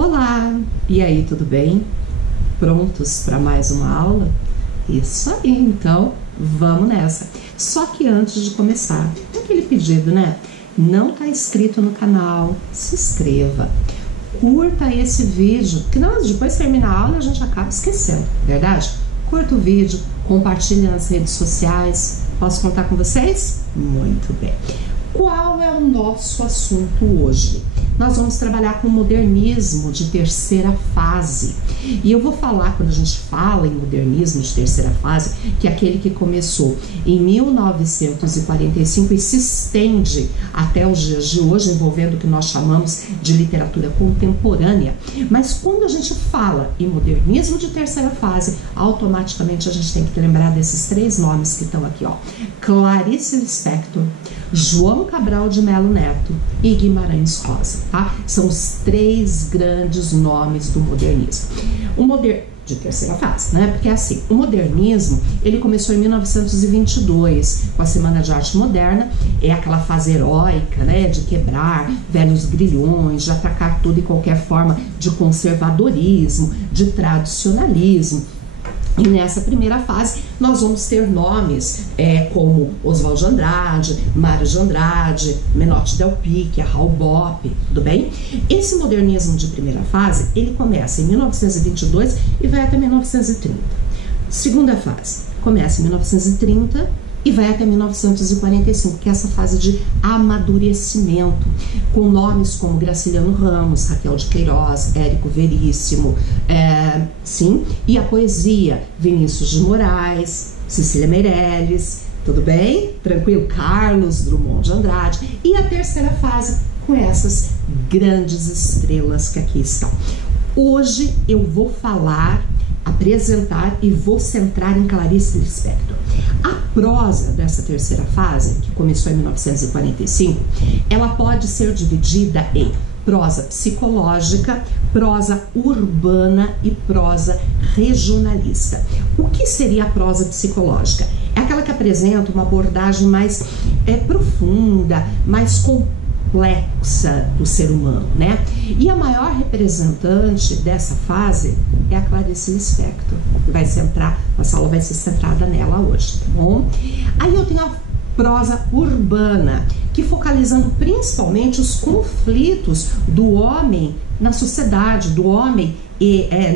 Olá! E aí, tudo bem? Prontos para mais uma aula? Isso aí, então vamos nessa. Só que antes de começar, tem aquele pedido, né? Não tá inscrito no canal, se inscreva. Curta esse vídeo, que não, depois termina a aula e a gente acaba esquecendo, verdade? Curta o vídeo, compartilhe nas redes sociais. Posso contar com vocês? Muito bem. Qual é o nosso assunto hoje? Nós vamos trabalhar com o modernismo de terceira fase. E eu vou falar, quando a gente fala em modernismo de terceira fase, que é aquele que começou em 1945 e se estende até os dias de hoje, envolvendo o que nós chamamos de literatura contemporânea. Mas quando a gente fala em modernismo de terceira fase, automaticamente a gente tem que lembrar desses três nomes que estão aqui, ó. Clarice Lispector, João Cabral de Melo Neto e Guimarães Rosa, tá? São os três grandes nomes do modernismo. De terceira fase, né? Porque assim, o modernismo, ele começou em 1922, com a Semana de Arte Moderna, é aquela fase heróica, né? De quebrar velhos grilhões, de atacar toda e qualquer forma de conservadorismo, de tradicionalismo. E nessa primeira fase, nós vamos ter nomes como Oswald de Andrade, Mário de Andrade, Menotti Del Pique, Raul Bopp, tudo bem? Esse modernismo de primeira fase, ele começa em 1922 e vai até 1930. Segunda fase, começa em 1930 e vai até 1945, que é essa fase de amadurecimento, com nomes como Graciliano Ramos, Raquel de Queiroz, Érico Veríssimo, sim, e a poesia, Vinícius de Moraes, Cecília Meirelles, tudo bem? Tranquilo? Carlos Drummond de Andrade. E a terceira fase, com essas grandes estrelas que aqui estão. Hoje eu vou apresentar e vou centrar em Clarice Lispector. A prosa dessa terceira fase, que começou em 1945, ela pode ser dividida em prosa psicológica, prosa urbana e prosa regionalista. O que seria a prosa psicológica? É aquela que apresenta uma abordagem mais profunda, mais complexa do ser humano, né? E a maior representante dessa fase é a Clarice Lispector, que nossa aula vai ser centrada nela hoje, tá bom? Aí eu tenho a prosa urbana, que focalizando principalmente os conflitos do homem na sociedade, do homem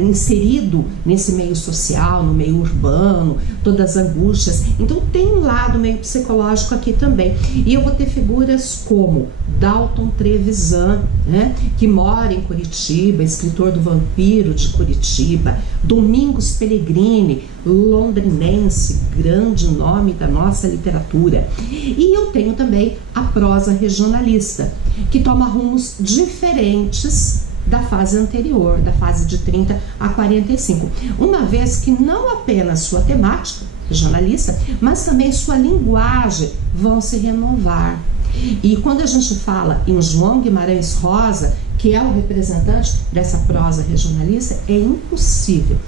inserido nesse meio social, no meio urbano, todas as angústias. Então tem um lado meio psicológico aqui também. E eu vou ter figuras como Dalton Trevisan, né, que mora em Curitiba, escritor do Vampiro de Curitiba, Domingos Pellegrini, londrinense, grande nome da nossa literatura. E eu tenho também a prosa regionalista, que toma rumos diferentes da fase anterior, da fase de 30 a 45, uma vez que não apenas sua temática regionalista, mas também sua linguagem vão se renovar. E quando a gente fala em João Guimarães Rosa, que é o representante dessa prosa regionalista, é impossível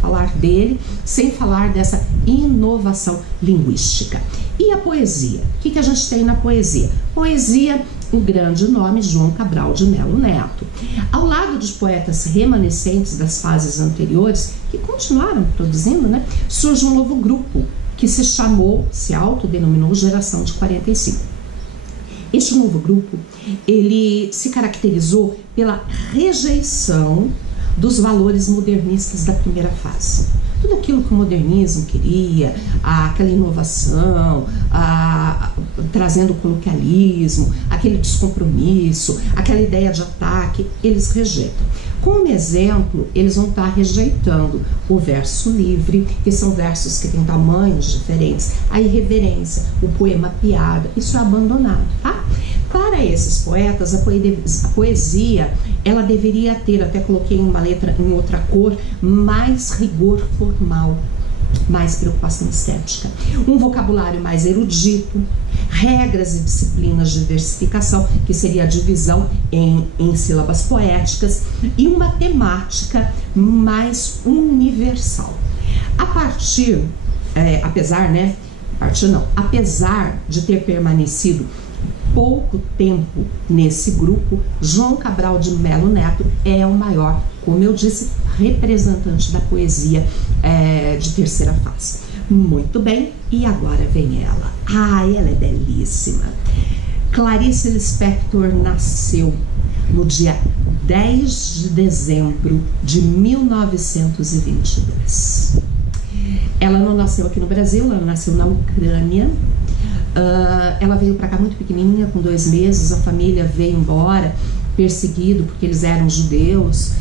falar dele sem falar dessa inovação linguística. E a poesia? O que a gente tem na poesia? Poesia, o grande nome João Cabral de Melo Neto. Ao lado dos poetas remanescentes das fases anteriores, que continuaram produzindo, né, surge um novo grupo que se autodenominou Geração de 45. Este novo grupo, ele se caracterizou pela rejeição dos valores modernistas da primeira fase. Tudo aquilo que o modernismo queria, aquela inovação, trazendo o coloquialismo, aquele descompromisso, aquela ideia de ataque, eles rejeitam. Como exemplo, eles vão estar rejeitando o verso livre, que são versos que têm tamanhos diferentes, a irreverência, o poema piada, isso é abandonado, tá? Para esses poetas, a poesia, ela deveria ter, até coloquei uma letra em outra cor, mais rigor formal, mais preocupação estética, um vocabulário mais erudito, regras e disciplinas de versificação, que seria a divisão em sílabas poéticas, e uma temática mais universal. Apesar de ter permanecido pouco tempo nesse grupo, João Cabral de Melo Neto é o maior, como eu disse, representante da poesia de terceira fase. Muito bem, e agora vem ela. Ela é belíssima. Clarice Lispector nasceu no dia 10 de dezembro de 1922. Ela não nasceu aqui no Brasil, ela nasceu na Ucrânia. Ela veio para cá muito pequenininha, com 2 meses. A família veio embora, perseguido porque eles eram judeus.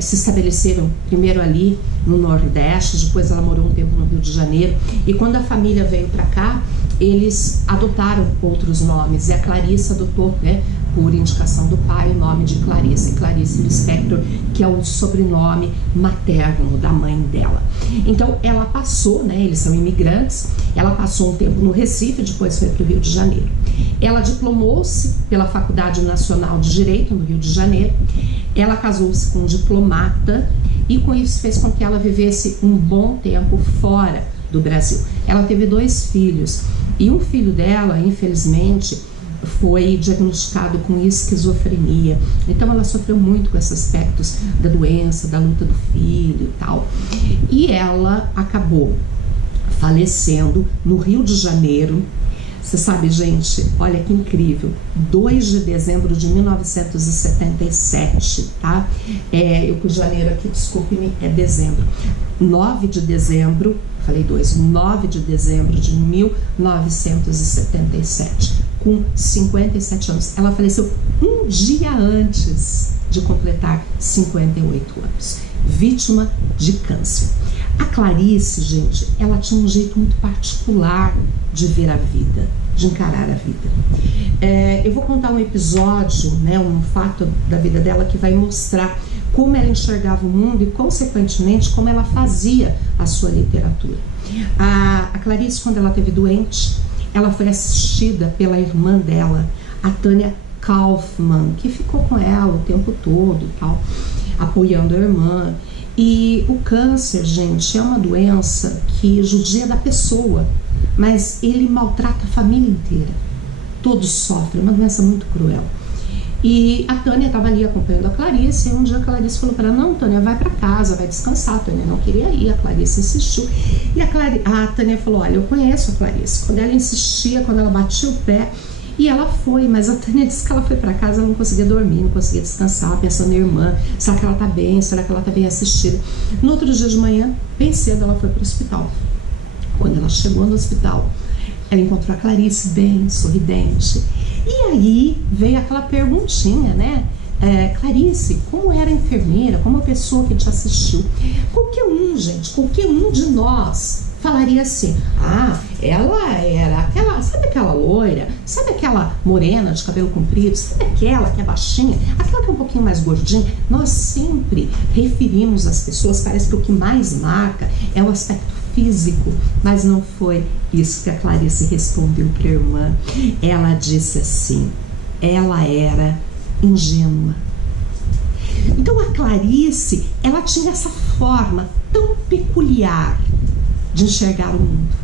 Se estabeleceram primeiro ali no Nordeste, depois ela morou um tempo no Rio de Janeiro. E quando a família veio para cá, eles adotaram outros nomes, e a Clarice adotou, né, por indicação do pai, o nome de Clarice Lispector, que é o sobrenome materno da mãe dela. Então ela passou, né, eles são imigrantes, ela passou um tempo no Recife, depois foi para o Rio de Janeiro. Ela diplomou-se pela Faculdade Nacional de Direito no Rio de Janeiro. Ela casou-se com um diplomata e com isso fez com que ela vivesse um bom tempo fora do Brasil. Ela teve 2 filhos e um filho dela, infelizmente, foi diagnosticado com esquizofrenia. Então ela sofreu muito com esses aspectos da doença, da luta do filho e tal. E ela acabou falecendo no Rio de Janeiro. Você sabe, gente, olha que incrível, 2 de dezembro de 1977, tá? Eu pus janeiro aqui, desculpe-me, é dezembro. 9 de dezembro, falei 9 de dezembro de 1977, com 57 anos. Ela faleceu um dia antes de completar 58 anos, vítima de câncer. A Clarice, gente, ela tinha um jeito muito particular de ver a vida, de encarar a vida. Eu vou contar um episódio, né, um fato da vida dela que vai mostrar como ela enxergava o mundo e, consequentemente, como ela fazia a sua literatura. A Clarice, quando ela esteve doente, ela foi assistida pela irmã dela, a Tânia Kaufmann, que ficou com ela o tempo todo e tal, apoiando a irmã. E o câncer, gente, é uma doença que judia da pessoa, mas ele maltrata a família inteira. Todos sofrem, é uma doença muito cruel. E a Tânia estava ali acompanhando a Clarice, e um dia a Clarice falou para ela: não, Tânia, vai para casa, vai descansar. A Tânia não queria ir, a Clarice insistiu. E a Tânia falou: olha, eu conheço a Clarice. Quando ela insistia, quando ela batia o pé, e ela foi, mas a Tânia disse que ela foi para casa, ela não conseguia dormir, não conseguia descansar, pensando na irmã, será que ela tá bem, será que ela tá bem assistida? No outro dia de manhã, bem cedo, ela foi para o hospital. Quando ela chegou no hospital, ela encontrou a Clarice bem sorridente. E aí veio aquela perguntinha, né? Clarice, como era a enfermeira, como a pessoa que te assistiu? Qualquer um, gente, qualquer um de nós falaria assim: ah, ela era aquela, sabe aquela loira, sabe aquela morena de cabelo comprido, sabe aquela que é baixinha, aquela que é um pouquinho mais gordinha. Nós sempre referimos as pessoas, parece que o que mais marca é o aspecto físico, mas não foi isso que a Clarice respondeu para a irmã. Ela disse assim: ela era ingênua. Então a Clarice, ela tinha essa forma tão peculiar de enxergar o mundo.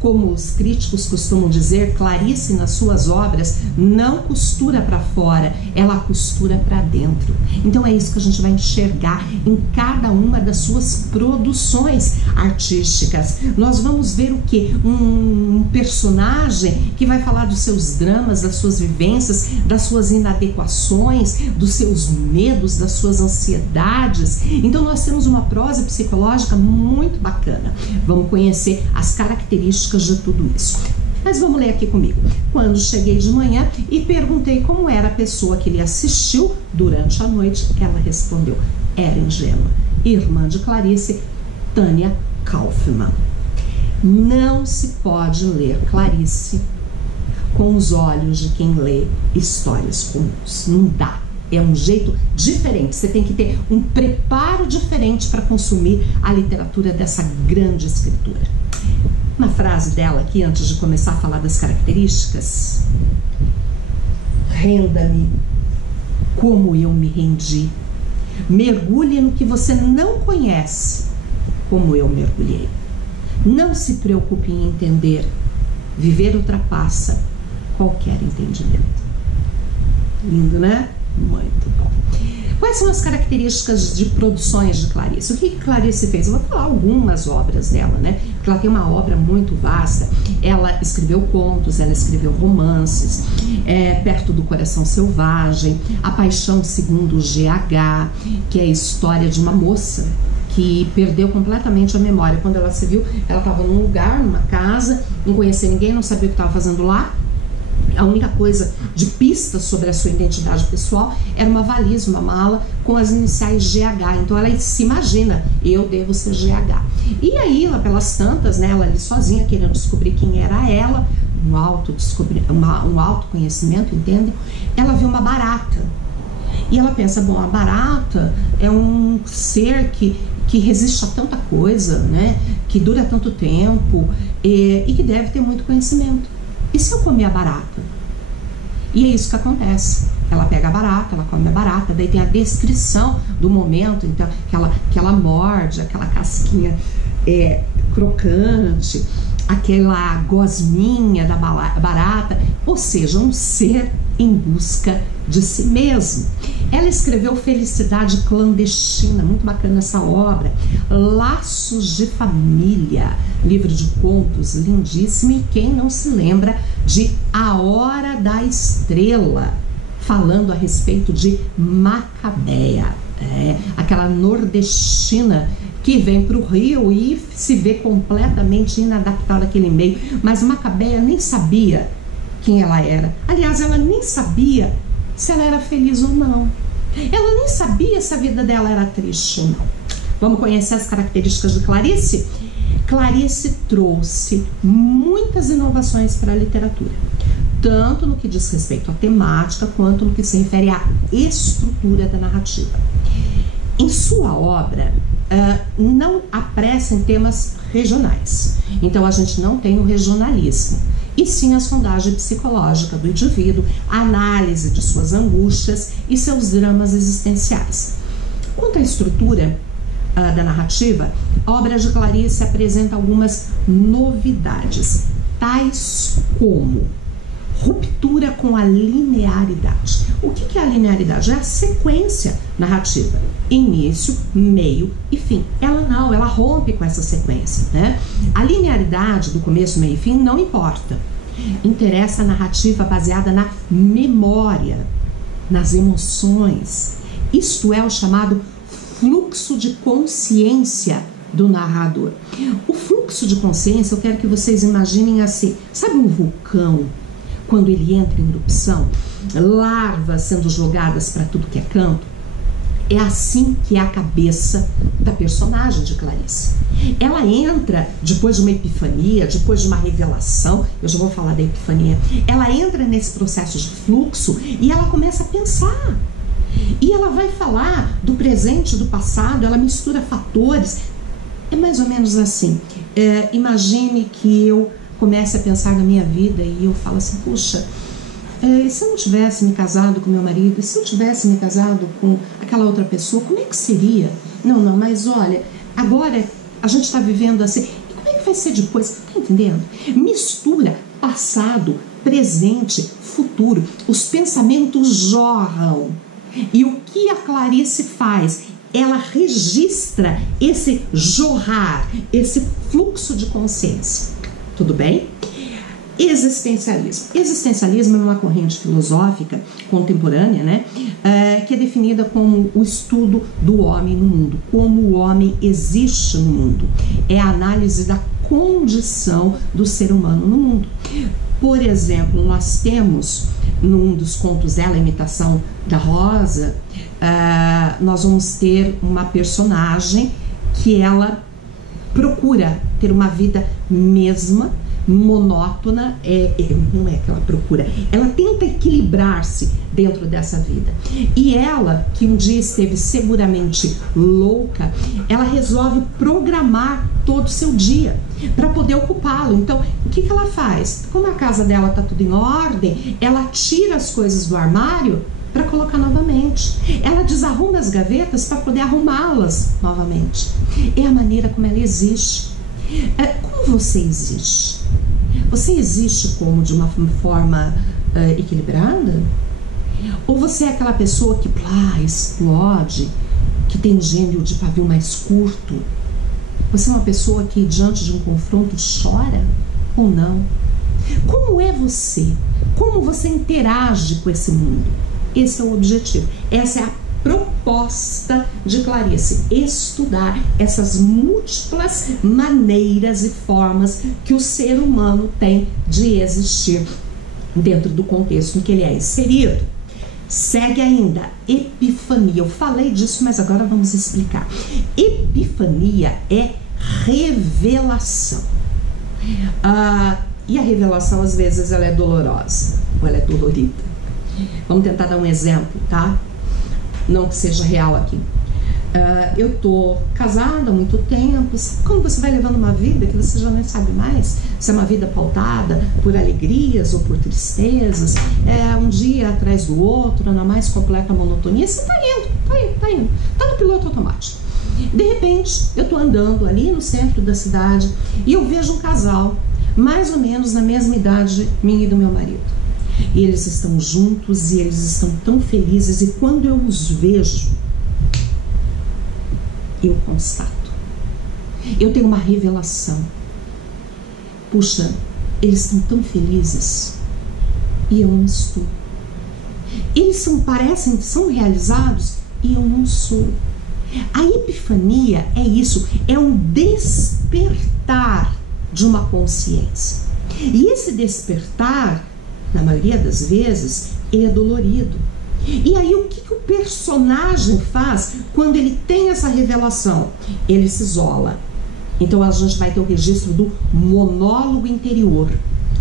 Como os críticos costumam dizer, Clarice nas suas obras não costura para fora, ela costura para dentro. Então é isso que a gente vai enxergar em cada uma das suas produções artísticas. Nós vamos ver o quê? Um personagem que vai falar dos seus dramas, das suas vivências, das suas inadequações, dos seus medos, das suas ansiedades. Então nós temos uma prosa psicológica muito bacana. Vamos conhecer as características de tudo isso. Mas vamos ler aqui comigo. Quando cheguei de manhã e perguntei como era a pessoa que lhe assistiu durante a noite, ela respondeu: era ingênua. Irmã de Clarice, Tânia Kaufmann. Não se pode ler Clarice com os olhos de quem lê histórias comuns. Não dá. É um jeito diferente. Você tem que ter um preparo diferente para consumir a literatura dessa grande escritora. Uma frase dela aqui, antes de começar a falar das características: renda-me como eu me rendi. Mergulhe no que você não conhece, como eu mergulhei. Não se preocupe em entender. Viver ultrapassa qualquer entendimento. Lindo, né? Muito bom. Quais são as características de produções de Clarice? O que Clarice fez? Eu vou falar algumas obras dela, né? Porque ela tem uma obra muito vasta. Ela escreveu contos, ela escreveu romances, Perto do Coração Selvagem, A Paixão Segundo GH, que é a história de uma moça que perdeu completamente a memória. Quando ela se viu, ela estava num lugar, numa casa, não conhecia ninguém, não sabia o que estava fazendo lá. A única coisa de pista sobre a sua identidade pessoal era uma valise, uma mala com as iniciais GH. Então ela se imagina, eu devo ser GH. E aí, lá pelas tantas, né, ela ali sozinha, querendo descobrir quem era ela, um autoconhecimento, entendem? Ela vê uma barata. E ela pensa, bom, a barata é um ser que resiste a tanta coisa, né, que dura tanto tempo e que deve ter muito conhecimento. E se eu comer a barata? E é isso que acontece. Ela pega a barata, ela come a barata, daí tem a descrição do momento, então, que ela morde, aquela casquinha crocante, aquela gosminha da barata, ou seja, um ser em busca de si mesmo. Ela escreveu Felicidade Clandestina, muito bacana essa obra. Laços de Família, livro de contos lindíssimo. E quem não se lembra de A Hora da Estrela, falando a respeito de Macabeia, aquela nordestina que vem para o Rio e se vê completamente inadaptada àquele meio. Mas Macabeia nem sabia quem ela era. Aliás, ela nem sabia se ela era feliz ou não. Ela nem sabia se a vida dela era triste ou não. Vamos conhecer as características de Clarice? Clarice trouxe muitas inovações para a literatura, tanto no que diz respeito à temática, quanto no que se refere à estrutura da narrativa. Em sua obra, não apressa em temas regionais. Então, a gente não tem o regionalismo, e sim a sondagem psicológica do indivíduo, a análise de suas angústias e seus dramas existenciais. Quanto à estrutura da narrativa, a obra de Clarice apresenta algumas novidades, tais como ruptura com a linearidade. O que é a linearidade? É a sequência narrativa, início, meio e fim. Ela rompe com essa sequência, né? A linearidade do começo, meio e fim não importa. Interessa a narrativa baseada na memória, nas emoções. Isto é o chamado fluxo de consciência do narrador. O fluxo de consciência, eu quero que vocês imaginem assim, sabe um vulcão? Quando ele entra em erupção, larvas sendo jogadas para tudo que é canto, é assim que é a cabeça da personagem de Clarice. Ela entra depois de uma epifania, depois de uma revelação, eu já vou falar da epifania, ela entra nesse processo de fluxo e ela começa a pensar. E ela vai falar do presente, do passado, ela mistura fatores. É mais ou menos assim. Imagine que eu comece a pensar na minha vida e eu falo assim, puxa, e se eu não tivesse me casado com meu marido, e se eu tivesse me casado com aquela outra pessoa, como é que seria? Não, mas olha, agora a gente está vivendo assim, e como é que vai ser depois? Tá entendendo? Mistura passado, presente, futuro. Os pensamentos jorram. E o que a Clarice faz? Ela registra esse jorrar, esse fluxo de consciência. Tudo bem? Existencialismo. Existencialismo é uma corrente filosófica contemporânea, né, que é definida como o estudo do homem no mundo, como o homem existe no mundo. É a análise da condição do ser humano no mundo. Por exemplo, nós temos, num dos contos dela, Imitação da Rosa, nós vamos ter uma personagem que ela procura ter uma vida mesma, monótona, não é que ela procura, ela tenta equilibrar-se dentro dessa vida. E ela, que um dia esteve seguramente louca, ela resolve programar todo o seu dia para poder ocupá-lo. Então, o que ela faz? Como a casa dela está tudo em ordem, ela tira as coisas do armário para colocar novamente. Ela desarruma as gavetas para poder arrumá-las novamente. É a maneira como ela existe. Como você existe? Você existe como de uma forma equilibrada? Ou você é aquela pessoa que explode, que tem gênio de pavio mais curto? Você é uma pessoa que diante de um confronto chora ou não? Como é você? Como você interage com esse mundo? Esse é o objetivo. Essa é a proposta de Clarice, estudar essas múltiplas maneiras e formas que o ser humano tem de existir dentro do contexto em que ele é inserido. Segue ainda, epifania. Eu falei disso, mas agora vamos explicar. Epifania é revelação. E a revelação, às vezes, ela é dolorosa ou ela é dolorida. Vamos tentar dar um exemplo, tá? Não que seja real aqui. Eu tô casada há muito tempo. Como você vai levando uma vida que você já não sabe mais se é uma vida pautada por alegrias ou por tristezas, um dia atrás do outro, na mais completa monotonia, você tá indo, tá no piloto automático. De repente, eu tô andando ali no centro da cidade e eu vejo um casal, mais ou menos na mesma idade minha e do meu marido. E eles estão juntos e eles estão tão felizes, e quando eu os vejo, eu constato, eu tenho uma revelação. Puxa, eles estão tão felizes e eu não estou. Eles são realizados e eu não sou. A epifania é isso, é um despertar de uma consciência. E esse despertar, na maioria das vezes, ele é dolorido. E aí o que o personagem faz quando ele tem essa revelação? Ele se isola. Então a gente vai ter o registro do monólogo interior.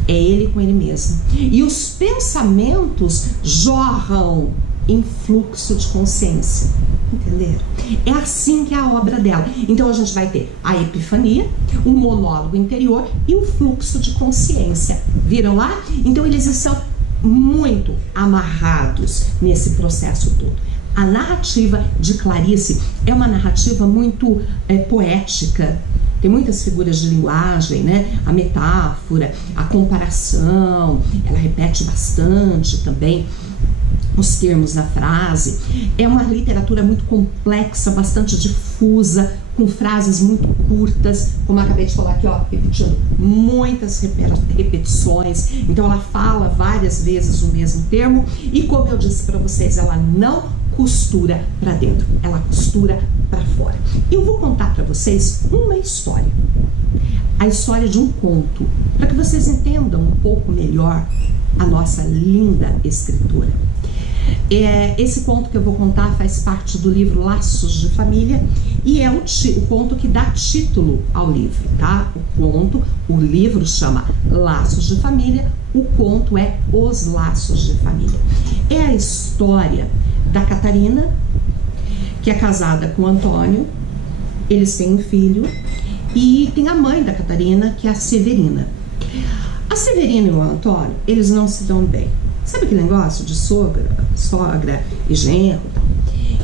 É ele com ele mesmo. E os pensamentos jorram em fluxo de consciência. Entenderam? É assim que é a obra dela. Então a gente vai ter a epifania, o monólogo interior e o fluxo de consciência. Viram lá? Então eles estão muito amarrados nesse processo todo. A narrativa de Clarice é uma narrativa muito poética. Tem muitas figuras de linguagem, né? A metáfora, a comparação, ela repete bastante também os termos da frase. É uma literatura muito complexa, bastante difusa, com frases muito curtas, como eu acabei de falar aqui, ó, repetindo muitas repetições. Então ela fala várias vezes o mesmo termo e, como eu disse para vocês, ela não costura para dentro, ela costura para fora. Eu vou contar para vocês uma história, a história de um conto, para que vocês entendam um pouco melhor a nossa linda escritora. Esse conto que eu vou contar faz parte do livro Laços de Família e é o conto que dá título ao livro, tá? O livro chama Laços de Família, o conto é Os Laços de Família. É a história da Catarina, que é casada com o Antônio. Eles têm um filho e tem a mãe da Catarina, que é a Severina. A Severina e o Antônio, eles não se dão bem. Sabe aquele negócio de sogra e genro e tal?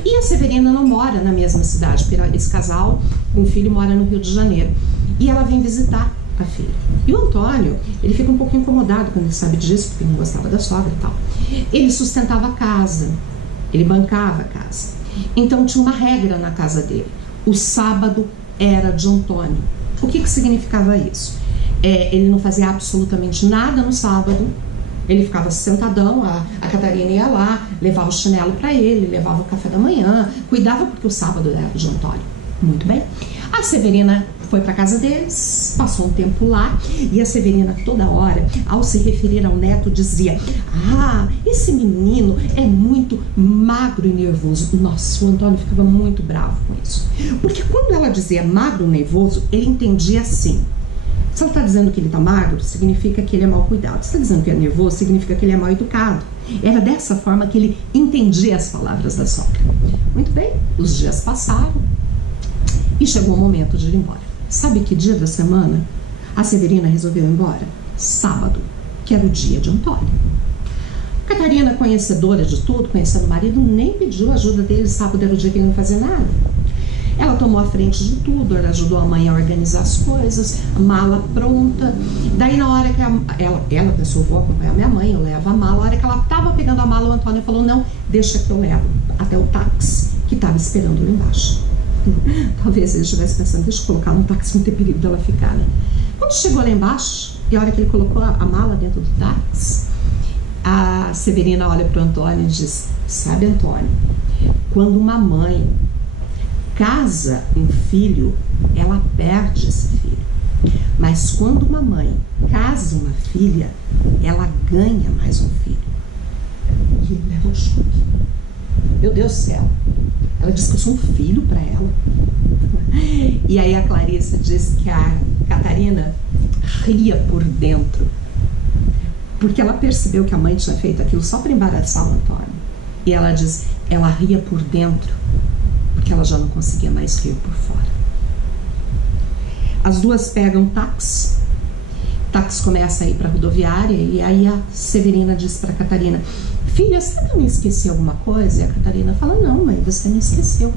E a Severina não mora na mesma cidade, porque esse casal com o filho mora no Rio de Janeiro. E ela vem visitar a filha. E o Antônio, ele fica um pouco incomodado quando ele sabe disso, porque não gostava da sogra e tal. Ele sustentava a casa, ele bancava a casa. Então tinha uma regra na casa dele. O sábado era de Antônio. O que significava isso? Ele não fazia absolutamente nada no sábado. Ele ficava sentadão, a Catarina ia lá, levava o chinelo para ele, levava o café da manhã, cuidava porque o sábado era de Antônio. Muito bem. A Severina foi para casa deles, passou um tempo lá, e a Severina toda hora, ao se referir ao neto, dizia: ah, esse menino é muito magro e nervoso. Nossa, o Antônio ficava muito bravo com isso. Porque quando ela dizia magro e nervoso, ele entendia assim: se ela está dizendo que ele está magro, significa que ele é mal cuidado. Se está dizendo que é nervoso, significa que ele é mal educado. Era dessa forma que ele entendia as palavras da sogra. Muito bem, os dias passaram e chegou o momento de ir embora. Sabe que dia da semana a Severina resolveu ir embora? Sábado, que era o dia de Antônio. Catarina, conhecedora de tudo, conhecendo o marido, nem pediu ajuda dele. Sábado era o dia que ele não fazia nada. Ela tomou a frente de tudo, ela ajudou a mãe a organizar as coisas, a mala pronta. Daí na hora que ela pensou, vou acompanhar minha mãe, eu levo a mala. Na hora que ela estava pegando a mala, o Antônio falou, não, deixa que eu levo até o táxi que estava esperando lá embaixo. Talvez ele estivesse pensando, deixa eu colocar no táxi, não tem perigo dela ficar, né? Quando chegou lá embaixo, e a hora que ele colocou a mala dentro do táxi, a Severina olha para o Antônio e diz, sabe, Antônio, quando uma mãe casa um filho, ela perde esse filho. Mas quando uma mãe casa uma filha, ela ganha mais um filho. E ele leva um choque. Meu Deus do céu. Ela diz que eu sou um filho para ela. E aí a Clarice diz que a Catarina ria por dentro, porque ela percebeu que a mãe tinha feito aquilo só para embaraçar o Antônio. E ela diz, ela ria por dentro, porque ela já não conseguia mais rir por fora. As duas pegam um táxi. O táxi começa a ir para a rodoviária, e aí a Severina diz para a Catarina, filha, será que eu me esqueci alguma coisa? E a Catarina fala, não, mãe, você não esqueceu.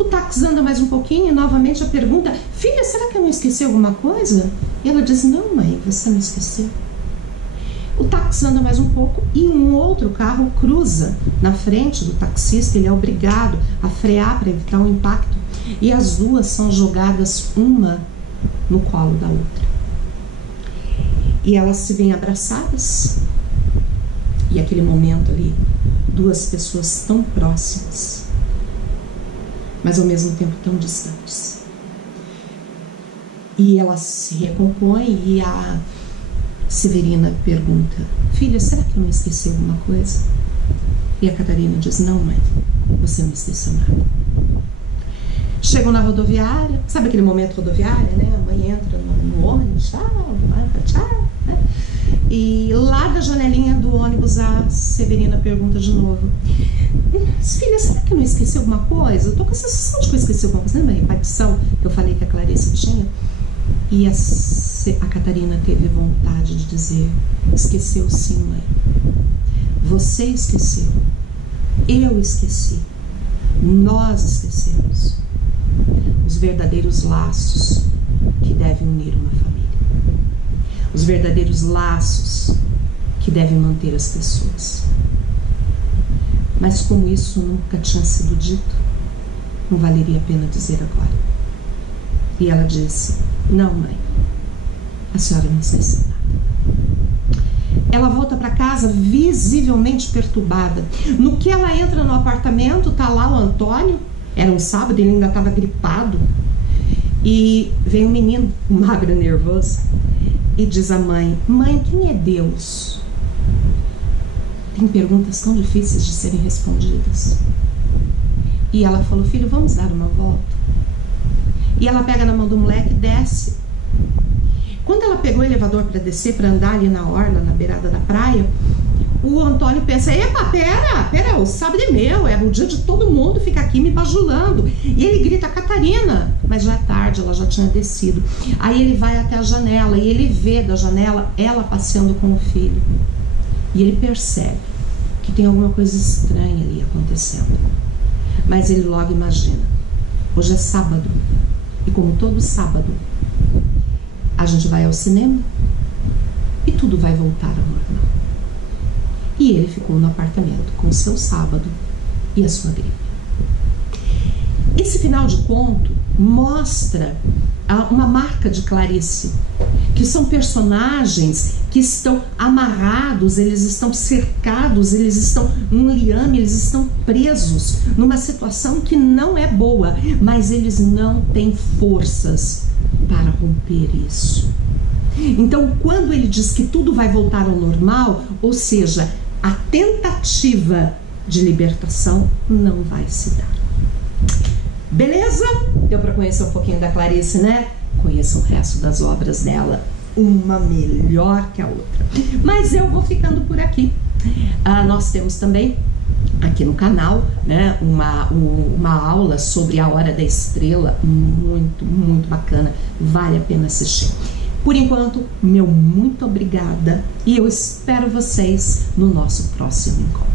O táxi anda mais um pouquinho e novamente a pergunta, filha, será que eu não esqueci alguma coisa? E ela diz, não, mãe, você não esqueceu. O táxi anda mais um pouco e um outro carro cruza na frente do taxista. Ele é obrigado a frear para evitar um impacto. E as duas são jogadas uma no colo da outra. E elas se veem abraçadas. E aquele momento ali, duas pessoas tão próximas, mas ao mesmo tempo tão distantes. E elas se recompõem e a Severina pergunta, filha, será que eu não esqueci alguma coisa? E a Catarina diz, não, mãe, você não esqueceu nada. Chegam na rodoviária, sabe aquele momento rodoviária, né? A mãe entra no ônibus, tchau, né? E lá da janelinha do ônibus a Severina pergunta de novo, filha, será que eu não esqueci alguma coisa? Eu tô com a sensação de que eu esqueci alguma coisa. Lembra a repartição que eu falei que a Clarice tinha? E a Catarina teve vontade de dizer, esqueceu sim, mãe. Você esqueceu. Eu esqueci. Nós esquecemos. Os verdadeiros laços que devem unir uma família. Os verdadeiros laços que devem manter as pessoas. Mas como isso nunca tinha sido dito, não valeria a pena dizer agora. E ela disse, não, mãe, a senhora não esqueceu nada. Ela volta para casa visivelmente perturbada. No que ela entra no apartamento, tá lá o Antônio. Era um sábado, ele ainda estava gripado. E vem um menino, magro e nervoso, e diz à mãe, mãe, quem é Deus? Tem perguntas tão difíceis de serem respondidas. E ela falou, filho, vamos dar uma volta? E ela pega na mão do moleque e desce. Quando ela pegou o elevador para descer, para andar ali na orla, na beirada da praia, o Antônio pensa, epa, pera, o sábado é meu, é o dia de todo mundo ficar aqui me bajulando. E ele grita, Catarina, mas já é tarde, ela já tinha descido. Aí ele vai até a janela e ele vê da janela ela passeando com o filho. E ele percebe que tem alguma coisa estranha ali acontecendo. Mas ele logo imagina, hoje é sábado, e como todo sábado, a gente vai ao cinema e tudo vai voltar ao normal. E ele ficou no apartamento com o seu sábado e a sua gripe. Esse final de conto mostra uma marca de Clarice, que são personagens que estão amarrados, eles estão cercados, eles estão num liame, eles estão presos numa situação que não é boa, mas eles não têm forças para romper isso. Então, quando ele diz que tudo vai voltar ao normal, ou seja, a tentativa de libertação não vai se dar. Beleza? Deu para conhecer um pouquinho da Clarice, né? Conheça o resto das obras dela, uma melhor que a outra. Mas eu vou ficando por aqui. Nós temos também aqui no canal, né, uma aula sobre a Hora da Estrela, muito, muito bacana, vale a pena assistir. Por enquanto, meu muito obrigada e eu espero vocês no nosso próximo encontro.